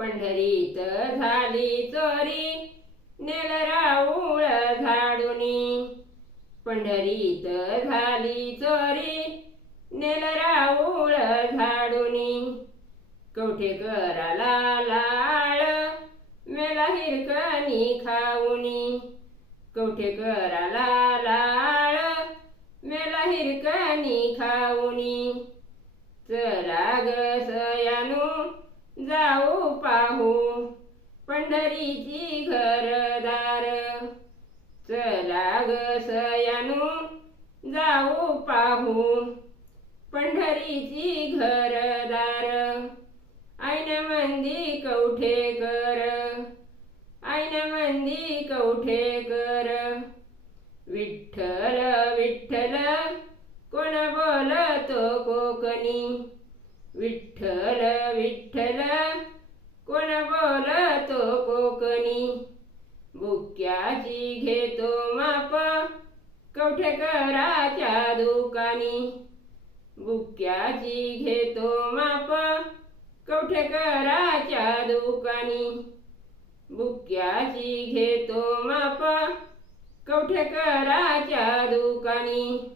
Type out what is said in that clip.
पंढरीत झाली चोरी नेल राऊळ झाडुनी. पंढरीत झाली चोरी नेल राऊळ झाडुनी. कवठेकराला लाळ मेला हिरकणी खाऊनी. कवठेकराला लाळ मेला हिरकणी खाऊनी. चला ग सयानू जाऊ पाहू पंढरीची घरदार. चला ग सयानू जाऊ पाहू पंढरीची घरदार. ऐन मंदी कवठेकर, ऐन मंदी कवठेकर. विठ्ठल विठ्ठल कोण बोलतो कोकणी. विठ्ठल विठ्ठल कोण बोलतो कोकणी. बुक्याची घेतो माप कवठेकराच्या दुकानी. बुक्याची घेतो माप कवठेकराच्या दुकानी. बुक्याची घेतो माप कवठेकराच्या दुकानी.